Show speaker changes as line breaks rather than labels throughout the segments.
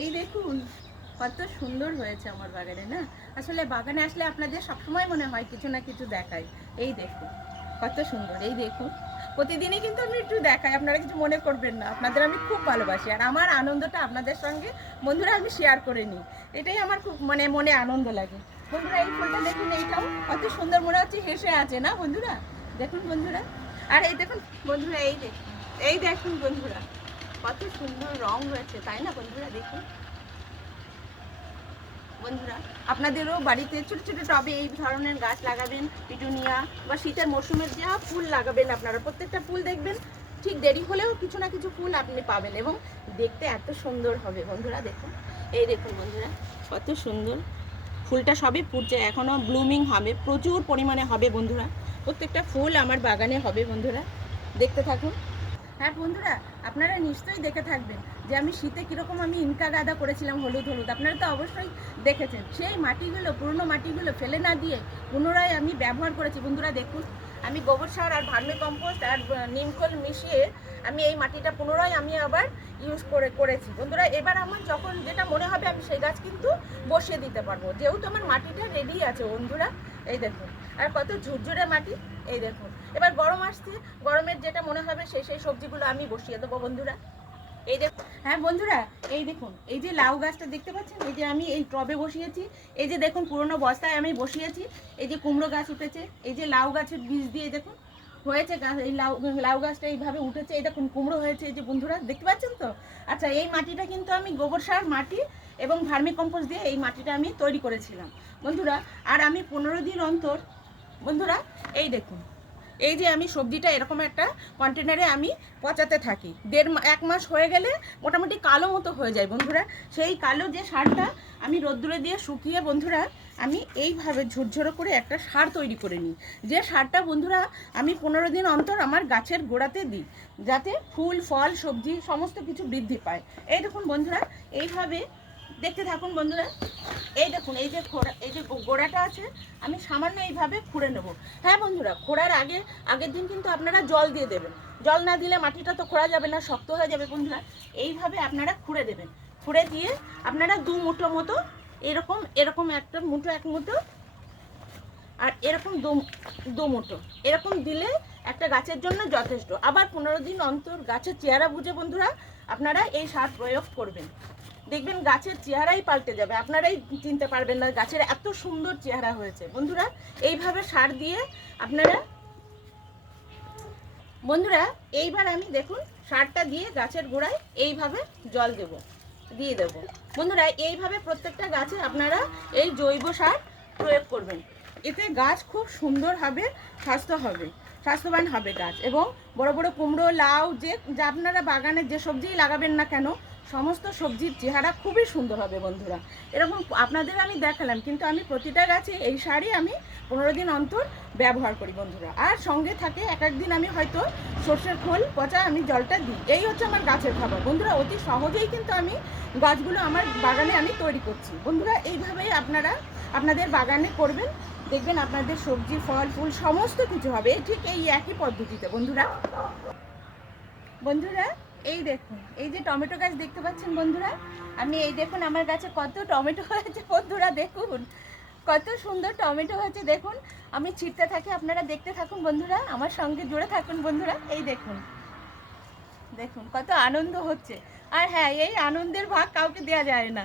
এই দেখুন, কত সুন্দর হয়েছে আমার বাগানে, না? আসলে বাগানে আসলে আপনাদের সবসময় মনে হয় কিছু না কিছু দেখাই। এই দেখুন, কত সুন্দর, এই দেখুন। প্রতিদিনই কিন্তু আমি একটু দেখাই, আপনারা কিছু মনে করবেন না। আপনাদের আমি খুব ভালোবাসি, আর আমার আনন্দটা আপনাদের সঙ্গে বন্ধুরা আমি শেয়ার করে নিই। এটাই আমার খুব মানে মনে আনন্দ লাগে। বন্ধুরা, এই ফুলটা দেখুন, এইটাও কত সুন্দর মনে হচ্ছে হেসে আছে, না বন্ধুরা? দেখুন, বন্ধুরা। আর এই দেখুন, বন্ধুরা, এই দেখুন এই দেখুন, বন্ধুরা। কত সুন্দর রং হয়েছে তাই না বন্ধুরা? দেখুন। বন্ধুরা, আপনাদেরও বাড়িতে ছোট ছোট টবে এই ধরনের গাছ লাগাবেন, পিটুনিয়া বা শীতের মরশুমের যা ফুল লাগাবেন আপনারা, প্রত্যেকটা ফুল দেখবেন, ঠিক দেরি হলেও কিছু না কিছু ফুল আপনি পাবেন এবং দেখতে এত সুন্দর হবে। বন্ধুরা, দেখুন। এই দেখুন বন্ধুরা, কত সুন্দর। ফুলটা সবই ফুটছে এখনও ব্লুমিং হবে, প্রচুর পরিমাণে হবে বন্ধুরা। প্রত্যেকটা ফুল আমার বাগানে হবে বন্ধুরা, দেখতে থাকুন। হ্যাঁ বন্ধুরা আপনারা নিশ্চয়ই দেখে থাকবেন যে আমি শীতে কীরকম আমি ইনকা গাদা করেছিলাম হলুদ হলুদ। আপনারা তো অবশ্যই দেখেছেন। সেই মাটিগুলো, পুরনো মাটিগুলো ফেলে না দিয়ে পুনরায় আমি ব্যবহার করেছি। বন্ধুরা, দেখুন আমি গোবর সার আর ভার্মি কম্পোস্ট আর নিমকল মিশিয়ে আমি এই মাটিটা পুনরায় আমি আবার ইউজ করে, করেছি। বন্ধুরা, এবার আমার যখন যেটা মনে হবে, আমি সেই গাছ কিন্তু বসিয়ে দিতে পারব। যেহেতু আমার মাটিটা রেডি আছে, বন্ধুরা, এই দেখুন। আর কত ঝুরঝুরে মাটি, এই দেখুন। এবার গরম আসছে, গরমের যেটা মনে হবে, সেই সেই সবজিগুলো আমি বসিয়ে দেবো, বন্ধুরা। এই দেখুন হ্যাঁ বন্ধুরা, এই দেখুন, এই যে লাউ গাছটা দেখতে পাচ্ছেন? এই যে আমি এই টবে বসিয়েছি। এই যে দেখুন, পুরনো বস্তায় আমি বসিয়েছি। এই যে কুমড়ো গাছ উঠেছে। এই যে লাউ গাছের বীজ দিয়ে দেখুন, হয়েছে গাছ এই লাউ লাউ গাছটা এইভাবে উঠেছে। এই দেখুন, কুমড়ো হয়েছে। এই যে বন্ধুরা, দেখতে পাচ্ছেন তো? আচ্ছা এই মাটিটা কিন্তু আমি গোবর সার, মাটি এবং ভার্মি কম্পোস্ট দিয়ে এই মাটিটা আমি তৈরি করেছিলাম। বন্ধুরা, আর আমি পনেরো দিন অন্তর বন্ধুরা, এই দেখুন এই যে আমি সবজিটা এরকম একটা কন্টেনারে আমি পচাতে থাকি। দেড় এক মাস হয়ে গেলে মোটামুটি কালো মতো হয়ে যায় বন্ধুরা। সেই কালো যে সারটা আমি রোদ্দুরে দিয়ে শুকিয়ে বন্ধুরা আমি এইভাবে ঝুরঝুরো করে একটা সার তৈরি করে নিই। যে সারটা বন্ধুরা আমি পনেরো দিন অন্তর আমার গাছের গোড়াতে দিই, যাতে ফুল, ফল, সবজি, সমস্ত কিছু বৃদ্ধি পায়। এই দেখুন বন্ধুরা, এইভাবে দেখতে থাকুন বন্ধুরা। এই দেখুন, এই যে খোড়া, এই যে গোড়াটা আছে, আমি সামান্য এইভাবে খুঁড়ে নেব। হ্যাঁ বন্ধুরা, খোঁড়ার আগে, আগের দিন কিন্তু আপনারা জল দিয়ে দেবেন। জল না দিলে মাটিটা তো খোঁড়া যাবে না, শক্ত হয়ে যাবে বন্ধুরা। এইভাবে আপনারা খুঁড়ে দেবেন। খুঁড়ে দিয়ে আপনারা দু মুঠো মতো এরকম এরকম একটা মুঠো, এক মুঠো, আর এরকম দু দু মুঠো। এরকম দিলে একটা গাছের জন্য যথেষ্ট। আবার পনেরো দিন অন্তর গাছের চেহারা বুঝে বন্ধুরা, আপনারা এই সার প্রয়োগ করবেন। দেখবেন গাছের চেহারাই পাল্টে যাবে। আপনারাই চিনতে পারবেন না গাছের এত সুন্দর চেহারা হয়েছে। বন্ধুরা, এইভাবে সার দিয়ে আপনারা বন্ধুরা, এইবার আমি দেখুন সারটা দিয়ে গাছের গোড়ায় এইভাবে জল দেব, দিয়ে দেব। বন্ধুরা, এইভাবে প্রত্যেকটা গাছে আপনারা এই জৈব সার প্রয়োগ করবেন। এতে গাছ খুব সুন্দর হবে, স্বাস্থ্য হবে, স্বাস্থ্যবান হবে গাছ। এবং বড় বড় কুমড়ো, লাউ, যে আপনারা বাগানে যে সবজিই লাগাবেন না কেন সমস্ত সবজির চেহারা খুবই সুন্দর হবে বন্ধুরা। এরকম আপনাদের আমি দেখালাম, কিন্তু আমি প্রতিটা গাছে এই শাড়ি আমি পনেরো দিন অন্তর ব্যবহার করি বন্ধুরা। আর সঙ্গে থাকে, এক একদিন আমি হয়তো সর্ষের খোল, পচা আমি জলটা দিই। এই হচ্ছে আমার গাছের খাবার। বন্ধুরা, অতি সহজেই কিন্তু আমি গাছগুলো আমার বাগানে আমি তৈরি করছি। বন্ধুরা, এইভাবেই আপনারা আপনাদের বাগানে করবেন। দেখবেন আপনাদের সবজি, ফল, ফুল, সমস্ত কিছু হবে। ঠিক এই একই পদ্ধতিতে, বন্ধুরা। বন্ধুরা এই দেখুন, এই যে টমেটো গাছ দেখতে পাচ্ছেন বন্ধুরা? আমি এই দেখুন, আমার গাছে কত টমেটো হয়েছে বন্ধুরা, দেখুন। কত সুন্দর টমেটো হয়েছে, দেখুন। আমি ছিটতে থাকি, আপনারা দেখতে থাকুন বন্ধুরা, আমার সঙ্গে জুড়ে থাকুন বন্ধুরা, এই দেখুন। দেখুন, কত আনন্দ হচ্ছে। আর হ্যাঁ এই আনন্দের ভাগ কাউকে দেওয়া যায় না।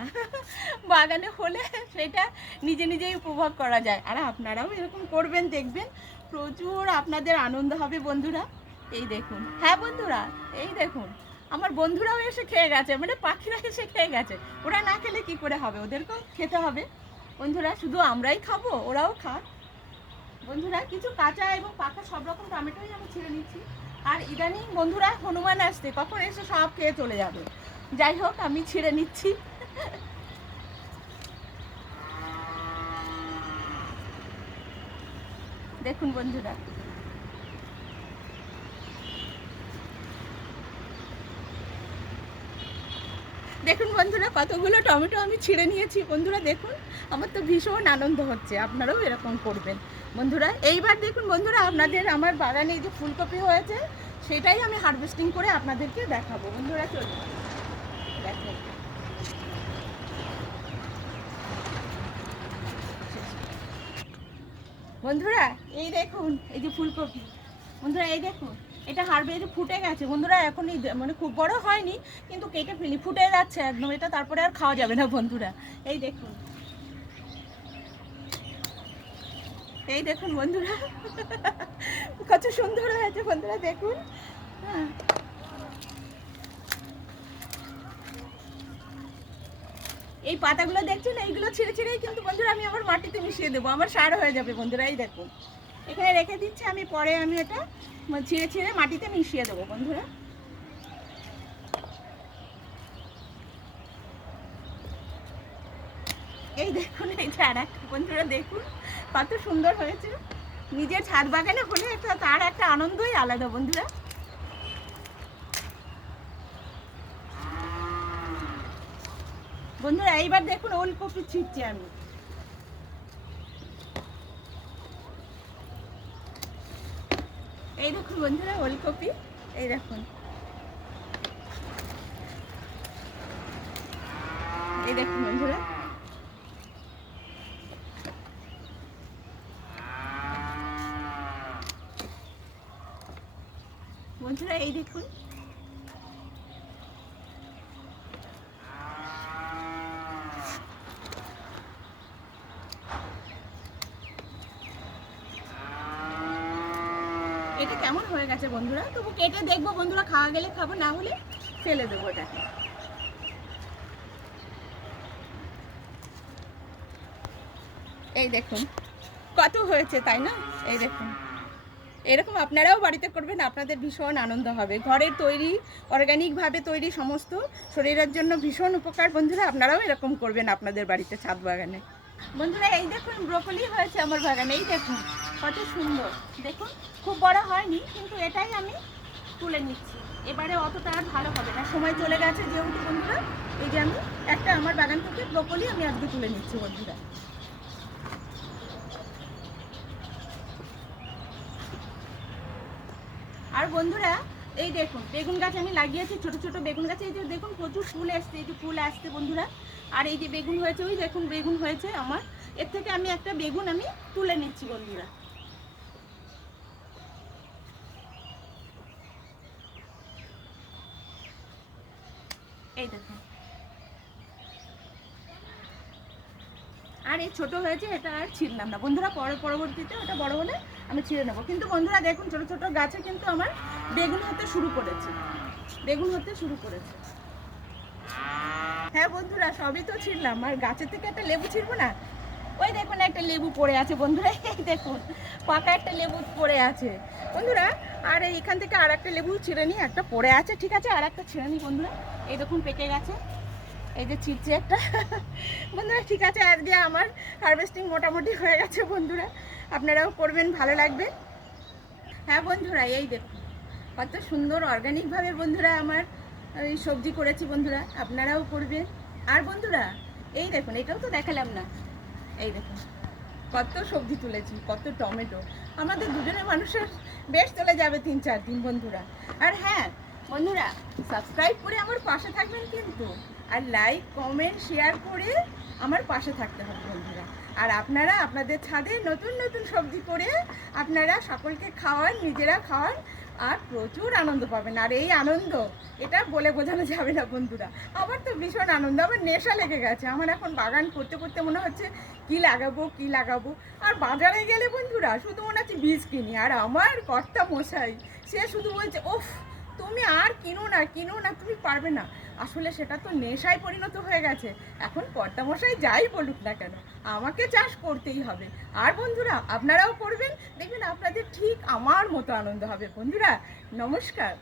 বাগানে হলে সেটা নিজে নিজেই উপভোগ করা যায়। আর আপনারাও এরকম করবেন, দেখবেন, প্রচুর আপনাদের আনন্দ হবে বন্ধুরা। এই দেখুন হ্যাঁ বন্ধুরা, এই দেখুন। আমার বন্ধুরাও এসে খেয়ে গেছে মানে পাখিরা এসে খেয়ে গেছে। ওরা না খেলে কি করে হবে? ওদেরকেও খেতে হবে। বন্ধুরা, শুধু আমরাই খাব, ওরাও খাক। বন্ধুরা, কিছু কাঁচা এবং পাকা সব রকম টমেটোই আমি ছিঁড়ে নিচ্ছি আর ইদানিং বন্ধুরা হনুমান আসতে কখন এসে সব খেয়ে চলে যাবে। যাই হোক, আমি ছিঁড়ে নিচ্ছি। দেখুন বন্ধুরা দেখুন বন্ধুরা, কতগুলো টমেটো আমি ছিঁড়ে নিয়েছি। বন্ধুরা, দেখুন, আমার তো ভীষণ আনন্দ হচ্ছে, আপনারাও এরকম করবেন। বন্ধুরা, এইবার দেখুন বন্ধুরা, আপনাদের আমার বাগানে যে ফুলকপি হয়েছে, সেটাই আমি হারভেস্টিং করে আপনাদেরকে দেখাবো। বন্ধুরা, চলুন। বন্ধুরা, এই দেখুন, এই যে ফুলকপি। বন্ধুরা, এই দেখুন। এটা হারবে যে ফুটে গেছে। বন্ধুরা এখনই মানে খুব বড় হয়নি, কিন্তু কেটে ফেলি, ফুটে যাচ্ছে একদম। এটা তারপরে আর খাওয়া যাবে না, বন্ধুরা। এই দেখুন। এই দেখুন, বন্ধুরা। কত সুন্দর হয়েছে, বন্ধুরা, দেখুন। হ্যাঁ। এই পাতাগুলো দেখছেন? এইগুলো ছিঁড়ে ছিঁড়েই কিন্তু, বন্ধুরা, আমি আমার মাটিতে মিশিয়ে দেবো। আমার সার হয়ে যাবে, বন্ধুরা, এই দেখুন। এখানে রেখে দিচ্ছি, আমি পরে আমি এটা ছিঁড়ে ছিঁড়ে মাটিতে মিশিয়ে দেবো, বন্ধুরা। এই দেখুন, এই যে আর বন্ধুরা, দেখুন, কত সুন্দর হয়েছে। নিজের ছাদ বাগানে হলে একটা, তার একটা আনন্দই আলাদা, বন্ধুরা। বন্ধুরা, এইবার দেখুন, ওলকপি ছিটছি আমি। এই দেখুন বন্ধুরা ওলকপি। এই দেখুন। এই দেখুন বন্ধুরা। বন্ধুরা এই দেখুন। এটা কেমন হয়ে গেছে বন্ধুরা? তবু কেটে দেখব, বন্ধুরা, খাওয়া গেলে খাব, না হলে ফেলে দেবো এটাকে। এই দেখুন, কত হয়েছে, তাই না? এই দেখুন। এরকম আপনারাও বাড়িতে করবেন, আপনাদের ভীষণ আনন্দ হবে। ঘরের তৈরি অর্গানিকভাবে তৈরি সমস্ত শরীরের জন্য ভীষণ উপকার, বন্ধুরা, আপনারাও এরকম করবেন আপনাদের বাড়িতে ছাদ বাগানে। বন্ধুরা, এই দেখুন ব্রোকলি হয়েছে আমার বাগানে, এই দেখুন। কত সুন্দর। দেখুন, খুব বড় হয়নি, কিন্তু এটাই আমি তুলে নিচ্ছি। এবারে অতটা আর ভালো হবে না। সময় চলে গেছে যেহেতু বন্ধুরা, এই যে আমি একটা আমার বাগান থেকে ব্রোকলি আমি আজকে তুলে নিচ্ছি বন্ধুরা। আর বন্ধুরা, এই দেখুন, বেগুন গাছ আমি লাগিয়েছি, ছোট ছোট বেগুন গাছে। এই যে দেখুন, প্রচুর ফুল আসছে এই যে ফুল আসছে বন্ধুরা। আর এই যে বেগুন হয়েছে, ওই দেখুন, বেগুন হয়েছে আমার। এর থেকে আমি একটা বেগুন আমি তুলে নিচ্ছি বন্ধুরা। এই দেখো। আর এই ছোট হয়েছে, এটা আর ছিঁড়লাম না। বন্ধুরা, পরে পরবর্তীতে ওটা বড় হলে আমি ছিঁড়ে নেব। কিন্তু বন্ধুরা, দেখুন, ছোট ছোট গাছে কিন্তু আমার বেগুন হতে শুরু করেছে। বেগুন হতে শুরু করেছে। হ্যাঁ বন্ধুরা, সবই তো ছিঁড়লাম। আর গাছের থেকে একটা লেবু ছিঁড়বো না? ওই দেখুন একটা লেবু পড়ে আছে বন্ধুরা, এই দেখুন, পাকা একটা লেবু পড়ে আছে। বন্ধুরা, আর এইখান থেকে আর একটা লেবু ছিঁড়ে নিই একটা পড়ে আছে, ঠিক আছে? আর একটা ছিঁড়ে নিই বন্ধুরা, এই দেখুন পেকে গেছে, এই যে ছিটছে একটা। বন্ধুরা, ঠিক আছে, আজকে আমার হারভেস্টিং মোটামুটি হয়ে গেছে বন্ধুরা, আপনারাও করবেন, ভালো লাগবে। হ্যাঁ বন্ধুরা, এই দেখুন, কত সুন্দর অর্গানিকভাবে বন্ধুরা আমার এই সবজি করেছি বন্ধুরা, আপনারাও করবেন। আর বন্ধুরা, এই দেখুন, এটাও তো দেখালাম না এই দেখুন, কত সবজি তুলেছি, কত টমেটো। আমাদের দুজনের মানুষের বেশ চলে যাবে তিন চার দিন, বন্ধুরা। আর হ্যাঁ বন্ধুরা সাবস্ক্রাইব করে আমার পাশে থাকবেন কিন্তু, আর লাইক কমেন্ট শেয়ার করে আমার পাশে থাকতে হবে, বন্ধুরা। আর আপনারা আপনাদের ছাদে নতুন নতুন সবজি করে আপনারা সকলকে খাওয়ান, নিজেরা খাওয়ান, আর প্রচুর আনন্দ পাবেন। আর এই আনন্দ, এটা বলে বোঝানো যাবে না, বন্ধুরা। আমার তো ভীষণ আনন্দ, আমার নেশা লেগে গেছে। আমার এখন বাগান করতে করতে মনে হচ্ছে কি লাগাবো কি লাগাবো? আর বাজারে গেলে বন্ধুরা, শুধু মনে হচ্ছে বীজ কিনি। আর আমার কর্তা মশাই, সে শুধু বলছে, ওফ, তুমি আর কিনো না কিনো না, তুমি পারবে না। আসলে সেটা তো নেশায় পরিণত হয়ে গেছে। এখন কর্তামশাই যাই বলুক না কেন, আমাকে চাষ করতেই হবে। আর বন্ধুরা, আপনারাও করবেন। দেখবেন আপনাদের ঠিক আমার মতো আনন্দ হবে। বন্ধুরা, নমস্কার।